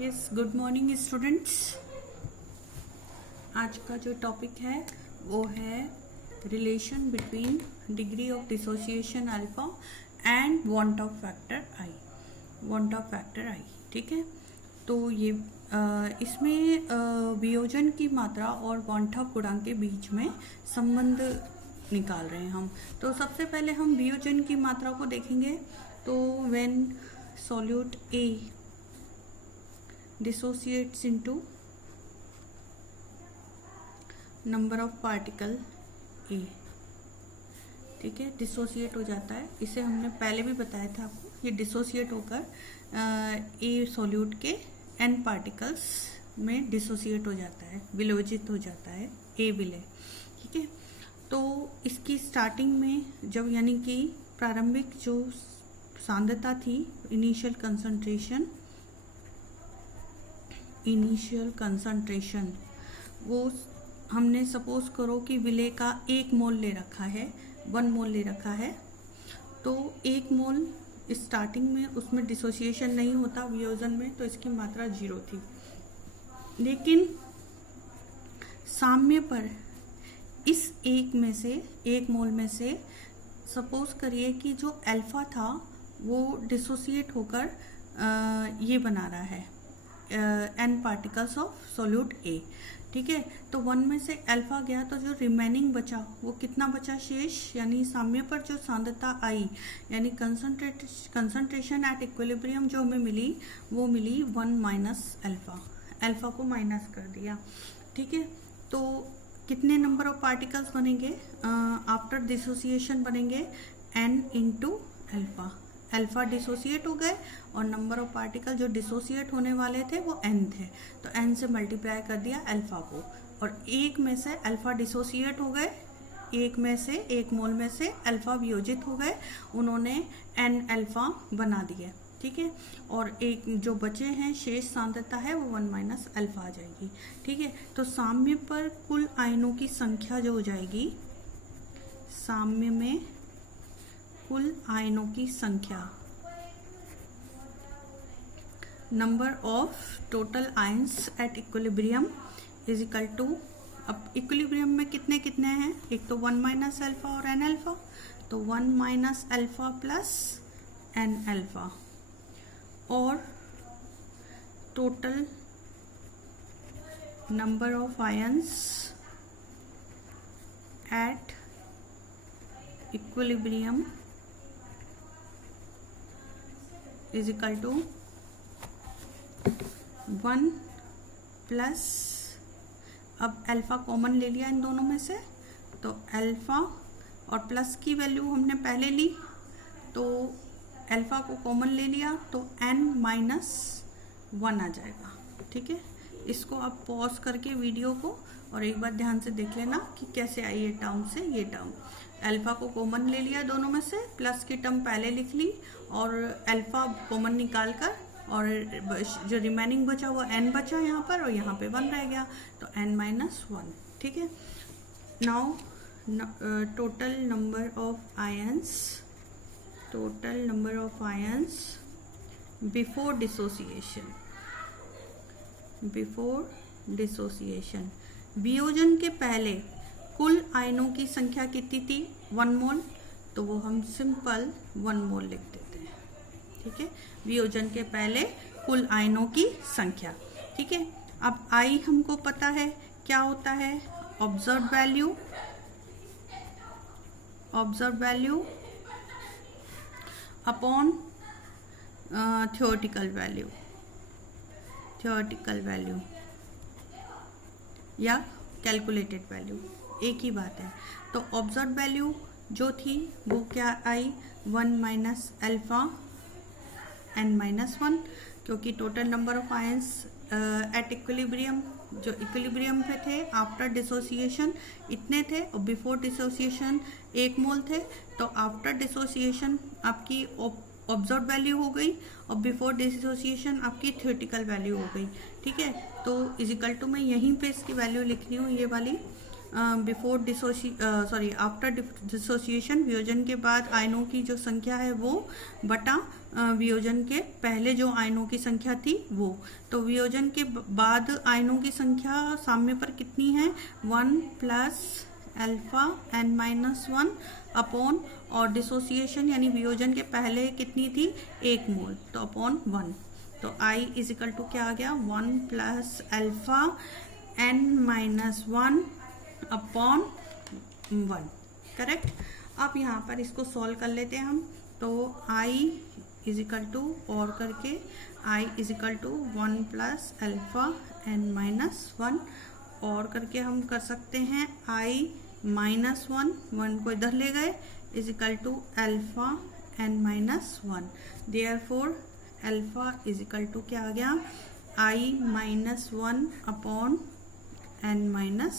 Yes, good morning students. आज का जो टॉपिक है वो है relation between degree of dissociation alpha and want Hoff factor I. ठीक है, तो ये इसमें वियोजन की मात्रा और वांट ऑफ गुणांक के बीच में संबंध निकाल रहे हैं हम। तो सबसे पहले हम वियोजन की मात्रा को देखेंगे। तो when solute A dissociates into number of particle A, ठीक है, डिसोसिएट हो जाता है। इसे हमने पहले भी बताया था आपको, ये डिसोसिएट होकर ए सॉल्यूट के एन पार्टिकल्स में डिसोसिएट हो जाता है, विलोजित हो जाता है ए विलय। ठीक है, तो इसकी स्टार्टिंग में जब यानी कि प्रारंभिक जो सांद्रता थी, इनिशियल कंसंट्रेशन, वो हमने सपोज करो कि विलय का 1 मोल ले रखा है, 1 मोल ले रखा है। तो 1 मोल स्टार्टिंग में उसमें डिसोसिएशन नहीं होता वियोजन में, तो इसकी मात्रा 0 थी। लेकिन साम्य पर इस 1 मोल में से सपोज करिए कि जो अल्फा था वो डिसोसिएट होकर ये बना रहा है एन पार्टिकल्स ऑफ सोल्यूट ए। ठीक है, तो 1 में से अल्फा गया तो जो रिमेनिंग बचा वो कितना बचा शेष, यानी साम्य पर जो सांद्रता आई यानी कंसंट्रेशन एट इक्विलिब्रियम जो हमें मिली वो मिली 1 माइनस अल्फा। अल्फा को माइनस कर दिया। ठीक है, तो कितने नंबर ऑफ पार्टिकल्स बनेंगे आफ्टर डिसोसिएशन? बनेंगे n into alpha. Alpha dissociate हो गए और नंबर ऑफ पार्टिकल जो डिसोसिएट होने वाले थे वो n थे, तो n से मल्टीप्लाई कर दिया अल्फा को, और 1 में से अल्फा डिसोसिएट हो गए, 1 मोल में से अल्फा वियोजित हो गए, उन्होंने n अल्फा बना दिए। ठीक है, और एक जो बचे हैं शेष सांद्रता है वो 1 माइनस अल्फा आ जाएगी। ठीक है, तो साम्य पर कुल आयनों की संख्या जो हो जाएगी, साम्य में कुल आयनों की संख्या, number of total ions at equilibrium is equal to, अब इक्विलिब्रियम में कितने कितने हैं, एक तो 1 माइनस अल्फा और एन अल्फा, तो 1 minus alpha plus n alpha, और total number of ions at equilibrium is equal to 1 plus, अब अल्फा कॉमन ले लिया इन दोनों में से, तो अल्फा और प्लस की वैल्यू हमने पहले ली, तो अल्फा को कॉमन ले लिया तो n माइनस 1 आ जाएगा। ठीक है, इसको आप पॉज करके वीडियो को और एक बार ध्यान से देख लेना कि कैसे आई ये टर्म से ये टर्म। अल्फा को कॉमन ले लिया दोनों में से, प्लस की टर्म पहले लिख ली और अल्फा कॉमन निकाल कर, और जो रिमेनिंग बचा वो n बचा यहाँ पर, और यहाँ पे 1 रह गया, तो n माइनस 1। ठीक है, now total number of ions before dissociation, वियोजन के पहले कुल आयनों की संख्या कितनी थी, 1 मोल, तो वो हम सिंपल 1 मोल लिख देते हैं। ठीक है, वियोजन के पहले कुल आयनों की संख्या। ठीक है, अब आई हमको पता है क्या होता है, observe value upon theoretical value या कैलकुलेटेड वैल्यू, एक ही बात है। तो ऑब्जर्व वैल्यू जो थी वो क्या आई, 1 माइनस अल्फा n माइनस 1, क्योंकि total number of ions at equilibrium, जो इक्विलिब्रियम पे थे आफ्टर डिसोसिएशन इतने थे, और बिफोर डिसोसिएशन 1 मोल थे, तो आफ्टर डिसोसिएशन आपकी ऑब्जर्व वैल्यू हो गई और बिफोर डिसोसिएशन आपकी थ्योरेटिकल वैल्यू हो गई। ठीक है, तो इजिकल टू मैं यहीं पे इसकी वैल्यू लिख रही हूँ, ये वाली बिफोर आफ्टर डिसोसिएशन, वियोजन के बाद आयनों की जो संख्या है वो बटा वियोजन के पहले जो आयनों की संख्या थी वो। तो वियोजन के बाद आयनों की संख्या साम्य पर कितनी है, 1 प्लस अल्फा n-1 अपॉन, और डिसोसिएशन यानी वियोजन के पहले कितनी थी, 1 मोल, तो अपॉन 1। तो I इज इक्वल टू क्या आ गया, 1 plus alpha n-1 upon 1, correct. अब यहाँ पर इसको सॉल्व कर लेते हैं हम। तो I इज इक्वल टू, और करके I is equal to 1 plus alpha n-1, और करके हम कर सकते हैं I-1, 1 को इधर ले गए, is equal to alpha n-1। Therefore alpha is equal to क्या आ गया, I-1 अपॉन n-1।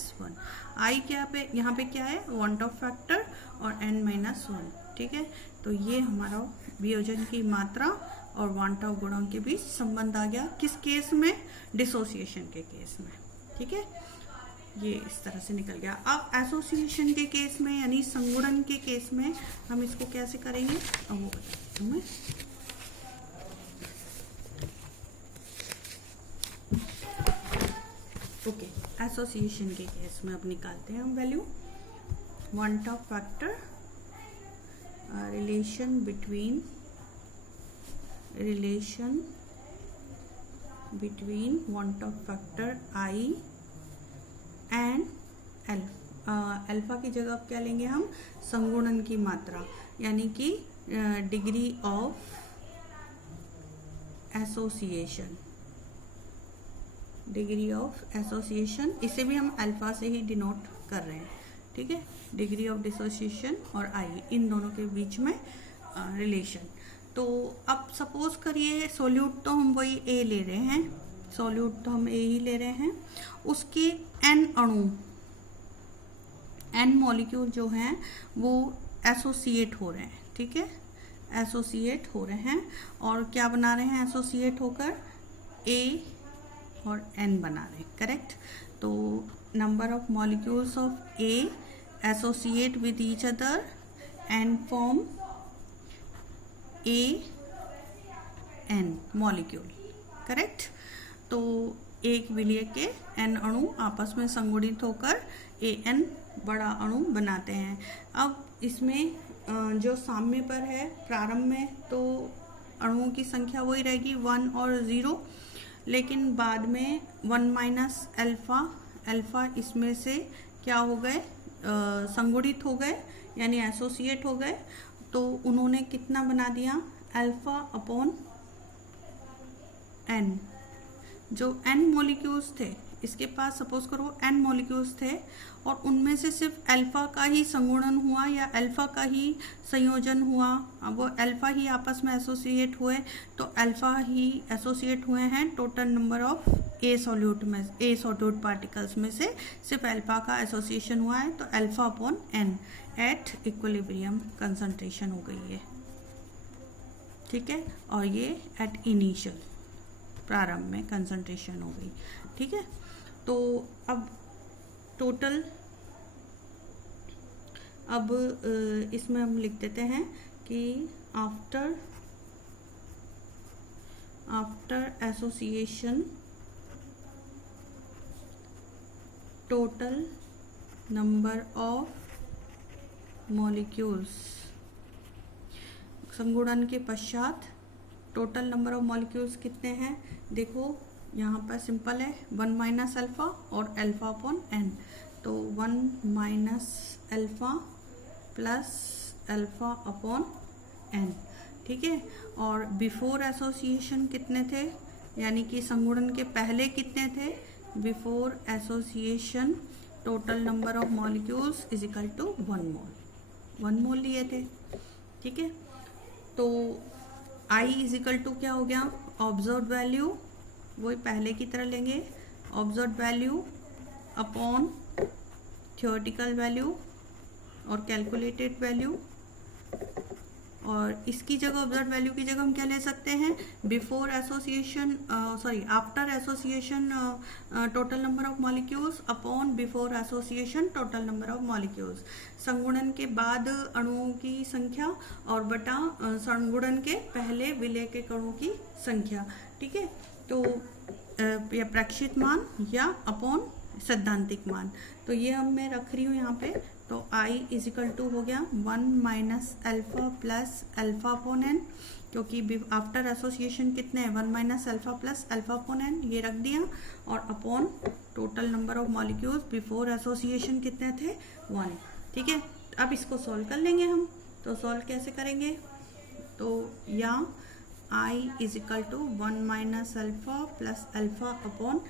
I क्या पे, यहाँ पे क्या है, वांट ऑफ फैक्टर, और n-1, ठीक है। तो ये हमारा वियोजन की मात्रा और वांट ऑफ गुणों के बीच संबंध आ गया। किस केस में, डिसोसिएशन के केस में, ठीक है। ये इस तरह से निकल गया। अब एसोसिएशन के केस में यानी संगुणन के केस में हम इसको कैसे करेंगे, अब वो बताती हूँ मैं। ओके, एसोसिएशन के केस में अब निकालते हैं हम value. Want Hoff factor, relation between want Hoff factor I and alpha की जगह अब क्या लेंगे हम, संगुणन की मात्रा, यानी कि डिग्री ऑफ एसोसिएशन, इसे भी हम अल्फा से ही डिनोट कर रहे हैं, ठीक है। डिग्री ऑफ डिसोसिएशन और I, इन दोनों के बीच में रिलेशन। तो अब सपोज करिए सोल्यूट तो हम वही A ले रहे हैं, सोल्यूट तो हम A ही ले रहे हैं, उसके N अणु, N मॉलिक्यूल जो हैं वो एसोसिएट हो रहे हैं, ठीक है, एसोसिएट हो रहे हैं। और क्या बना रहे हैं एसोसिएट होकर, A और N बना रहे हैं, करेक्ट। तो number of molecules of A associate with each other and form AN molecule, correct. तो एक विलय के N अणु आपस में संगुणित होकर AN बड़ा अणु बनाते हैं। अब इसमें जो साम्य पर है प्रारंभ में, तो अणुओं की संख्या वही रहेगी 1 और 0, लेकिन बाद में 1 माइनस अल्फा इसमें से क्या हो गए, संगुणित हो गए, यानी एसोसिएट हो गए। तो उन्होंने कितना बना दिया, अल्फा अपॉन N। जो N मॉलिक्यूल्स थे, इसके पास सपोज करो N मॉलिक्यूल्स थे, और उनमें से सिर्फ अल्फा का ही संगुणन हुआ या अल्फा का ही संयोजन हुआ, अब वो अल्फा ही आपस में एसोसिएट हुए, तो अल्फा ही एसोसिएट हुए हैं। Total number of A solute particles में से सिर्फ अल्फा का एसोसिएशन हुआ है, तो alpha upon N at equilibrium concentration हो गई है, ठीक है। और ये एट इनिशियल, प्रारंभ में कंसंट्रेशन हो गई, ठीक है। तो अब टोटल, अब इसमें हम लिख देते हैं कि after association total number of molecules, संगुणन के पश्चात टोटल नंबर ऑफ मॉलिक्यूल्स कितने हैं, देखो यहाँ पर सिंपल है, 1 माइनस अल्फा और अल्फा अपॉन N। तो 1 minus alpha plus alpha upon N, ठीक है। और बिफोर एसोसिएशन कितने थे, यानी कि संगुणन के पहले कितने थे, before association total number of molecules is equal to 1 mole लिए थे, ठीक है। तो I इज इक्वल टू क्या हो गया, ऑब्जर्व वैल्यू, वही पहले की तरह लेंगे, observe value upon theoretical value और कैलकुलेटेड वैल्यू, और इसकी जगह ऑब्जर्व वैल्यू की जगह हम क्या ले सकते हैं, before association after association total number of molecules upon before association total number of molecules. संगुणन के बाद अणुओं की संख्या और बटा संगुणन के पहले विलय के कणों की संख्या। ठीक है, तो या प्रेक्षित मान या अपॉन सैद्धांतिक मान। तो ये अब मैं रख रही हूँ यहाँ पे। तो I इजिकल टू हो गया 1 minus alpha plus alpha upon n, क्योंकि आफ्टर एसोसिएशन कितने हैं 1 minus alpha plus alpha upon n, ये रख दिया। और upon total number of molecules before association कितने थे 1। ठीक है, अब इसको सॉल्व कर लेंगे हम। तो सॉल्व कैसे करेंगे, तो या I is equal to 1 minus alpha plus alpha upon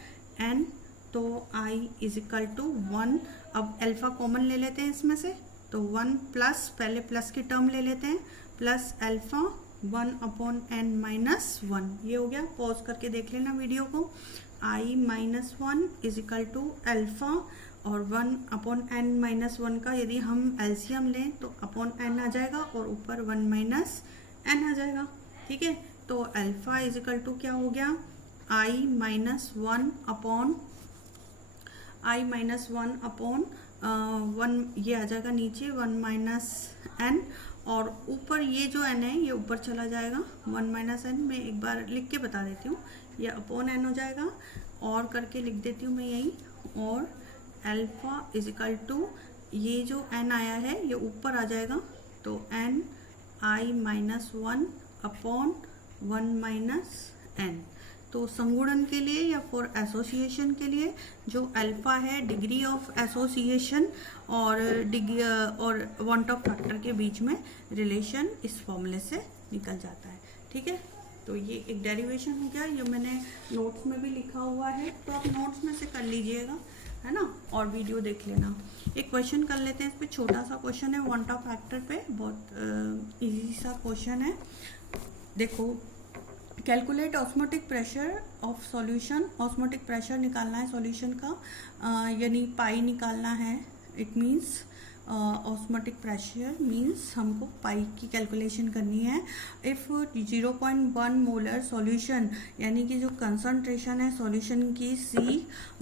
n, तो I इजिकल टू 1, अब अल्फा कॉमन ले लेते हैं इसमें से, तो 1 प्लस, पहले प्लस की टर्म ले लेते हैं, plus alpha 1 upon n minus 1, ये हो गया। पॉज करके देख लेना वीडियो को। I minus 1 is equal to alpha और 1 अपॉन एन माइनस 1 का यदि हम एलसीएम लें तो अपॉन एन आ जाएगा और ऊपर 1 माइनस एन आ जाएगा। ठीक है, तो अल्फा इजिकल टू क्या हो गया, I माइनस 1 अपॉन 1, ये आ जाएगा नीचे 1 माइनस एन, और ऊपर ये जो एन है ये ऊपर चला जाएगा 1 माइनस एन। मैं एक बार लिख के बता देती हूँ, ये अपॉन एन हो जाएगा, और करके लिख देती हूँ मैं यही। और अल्फा इजिकल टू ये जो एन आया है ये ऊपर आ जाएगा, तो n I minus 1 upon 1 minus n. तो संगुणन के लिए या फॉर एसोसिएशन के लिए जो अल्फा है डिग्री ऑफ एसोसिएशन और वांट ऑफ फैक्टर के बीच में रिलेशन इस फॉर्मूले से निकल जाता है। ठीक है, तो ये एक डेरिवेशन हो गया, ये मैंने नोट्स में भी लिखा हुआ है, तो आप नोट्स में से कर लीजिएगा, है ना, और वीडियो देख लेना। एक क्वेश्चन कर लेते हैं, इस पे छोटा सा क्वेश्चन है वांट ऑफ फैक्टर पे, बहुत इजी सा क्वेश्चन है। देखो, calculate osmotic pressure of solution, osmotic pressure निकालना है सॉल्यूशन का, यानी पाई निकालना है। It means osmotic pressure means हमको पाई की कैलकुलेशन करनी है। इफ़ 0.1 मोलर सॉल्यूशन, यानी कि जो कंसंट्रेशन है सॉल्यूशन की C,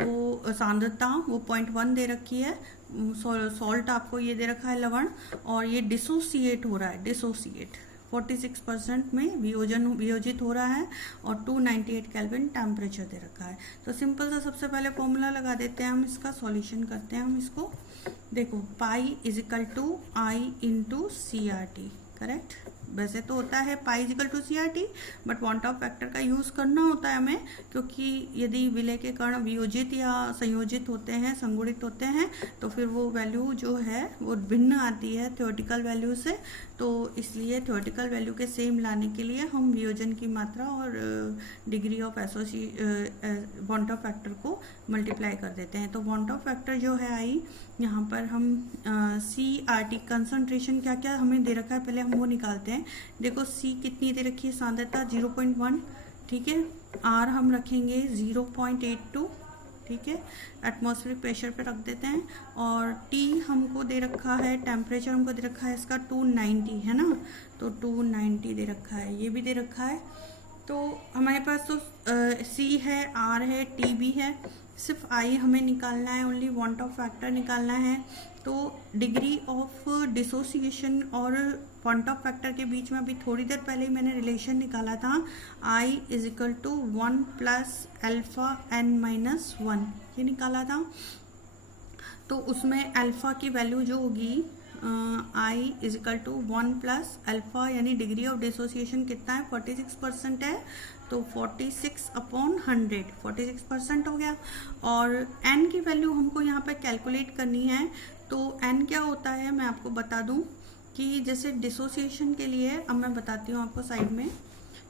वो सांद्रता वो 0.1 दे रखी है, सॉल्ट आपको ये दे रखा है लवण, और ये डिसोसिएट हो रहा है, डिसोसिएट 46% में वियोजित हो रहा है, और 298 केल्विन टेम्परेचर दे रखा है। तो सिंपल सा सबसे पहले फॉर्मूला लगा देते हैं हम, इसका सॉल्यूशन करते हैं हम इसको। देखो, pi is equal to I into CRT, correct. वैसे तो होता है pi is equal to CRT, but van't Hoff factor का यूज़ करना होता है हमें, क्योंकि यदि विलय के कण वियोजित या संयोजित होते हैं, संगुणित होते हैं, तो फिर वो वैल्यू जो है वो भिन्न आती है थ्योरेटिकल वैल्यू से। तो इसलिए थ्योरेटिकल वैल्यू के सेम लाने के लिए हम वियोजन की मात्रा और degree of want Hoff factor को मल्टीप्लाई कर देते हैं। तो वांट ऑफ फैक्टर जो है आई, यहाँ पर हम CRT कंसंट्रेशन क्या क्या हमें दे रखा है पहले हम वो निकालते हैं। देखो, C कितनी दे रखी है, सांद्रता 0.1, ठीक है। R हम रखेंगे 0.82, ठीक है, एटमॉस्फेरिक प्रेशर पे रख देते हैं। और T हमको दे रखा है, टेम्परेचर हमको दे रखा है इसका 290, है ना, तो 290 दे रखा है, ये भी दे रखा है। तो हमारे पास तो C है, R है, T भी है, सिर्फ I हमें निकालना है, ओनली वांट ऑफ फैक्टर निकालना है। तो डिग्री ऑफ डिसोसिएशन और वांट ऑफ फैक्टर के बीच में अभी थोड़ी देर पहले ही मैंने रिलेशन निकाला था, I is equal to 1 plus alpha n minus 1, ये निकाला था। तो उसमें अल्फा की वैल्यू जो होगी I is equal to 1 plus alpha, यानी डिग्री ऑफ डिसोसिएशन कितना है 46% है, तो 46 अपॉन 100 46% हो गया। और n की वैल्यू हमको यहाँ पे कैलकुलेट करनी है। तो n क्या होता है मैं आपको बता दूँ कि जैसे डिसोसिएशन के लिए, अब मैं बताती हूँ आपको साइड में,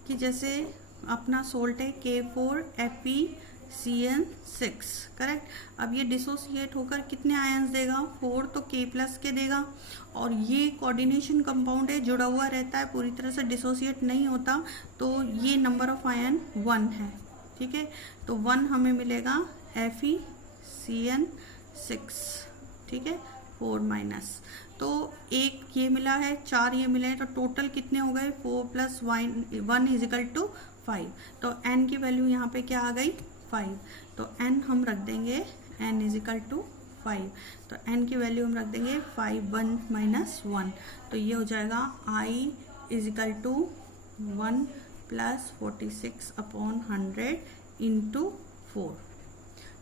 कि जैसे अपना सोल्ट है K4FeCN6, करेक्ट। अब ये डिसोसिएट होकर कितने आयंस देगा, 4, तो K प्लस के देगा। और ये कोऑर्डिनेशन कंपाउंड है, जुड़ा हुआ रहता है, पूरी तरह से डिसोसिएट नहीं होता, तो ये नंबर ऑफ आयन 1 है, ठीक है। तो 1 हमें मिलेगा FeCN6, ठीक है, 4 माइनस। तो एक ये मिला है, 4 ये मिले हैं, तो टोटल कितने हो गए? 4 + 1 = 5। तो n की वैल्यू यहाँ पे क्या आ गई? 5। तो n हम रख देंगे n = 5। तो n की वैल्यू हम रख देंगे 5 1 - 1। तो ये हो जाएगा I = 1 + 46/100 × 4।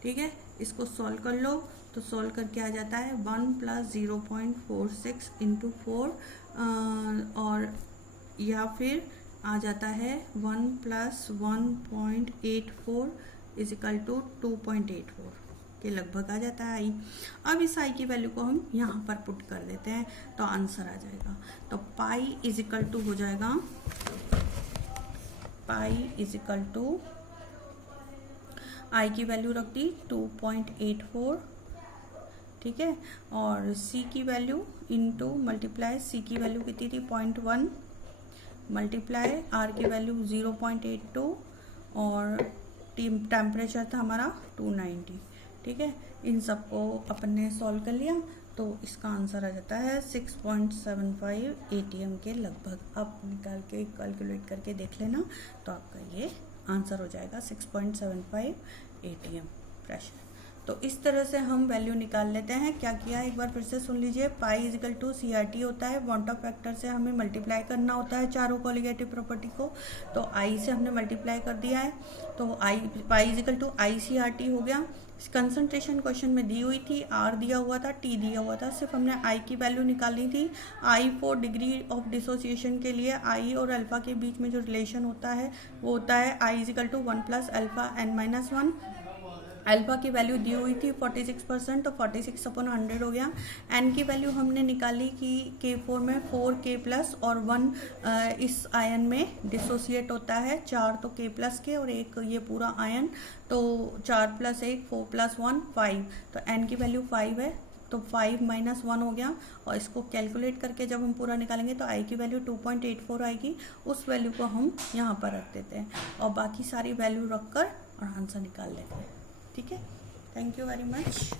ठीक है, इसको सॉल्व कर लो तो सॉल्व करके आ जाता है 1 + 0.46 × 4 और या फिर आ जाता है 1 + 1.84 = 2.84 के लगभग आ जाता है आई। अब इस आई की वैल्यू को हम यहाँ पर पुट कर देते हैं तो आंसर आ जाएगा। तो पाई = हो जाएगा, पाई = आई की वैल्यू रख दी 2.84, ठीक है, और सी की वैल्यू इंटू मल्टीप्लाई, सी की वैल्यू कितनी थी? 0.1 मल्टीप्लाई आर की वैल्यू 0.82 और टेम्परेचर था हमारा 290। ठीक है, इन सबको अपन ने सॉल्व कर लिया तो इसका आंसर आ जाता है 6.75 ATM के लगभग। आप निकाल के कैलकुलेट करके देख लेना तो आपका ये आंसर हो जाएगा 6.75 ATM प्रेशर। तो इस तरह से हम वैल्यू निकाल लेते हैं। क्या किया है एक बार फिर से सुन लीजिए। पाई = CRT होता है, वांट फैक्टर से हमें मल्टीप्लाई करना होता है चारों कॉलिगेटिव प्रॉपर्टी को। तो आई से हमने मल्टीप्लाई कर दिया है तो पाई = ICRT हो गया। कंसंट्रेशन क्वेश्चन में दी हुई थी, आर दिया हुआ था, टी दिया हुआ था, सिर्फ हमने आई की वैल्यू निकालनी थी। I for degree of dissociation के लिए आई और अल्फा के बीच में जो रिलेशन होता है वो होता है आई = 1 + α(n-1)। अल्फा की वैल्यू दी हुई थी 46%, तो 46/100 हो गया। एन की वैल्यू हमने निकाली कि K4 में 4K+ और 1 इस आयन में डिसोसिएट होता है, 4 तो K+ के और 1 ये पूरा आयन, तो 4 + 1 4 + 1 5। तो एन की वैल्यू 5 है तो 5 - 1 हो गया और इसको कैलकुलेट करके जब हम पूरा निकालेंगे तो आई की वैल्यू 2.84 आएगी। उस वैल्यू को हम यहाँ पर रख देते हैं और बाकी सारी वैल्यू रख कर और आंसर निकाल लेते हैं। ठीक है, थैंक यू वेरी मच।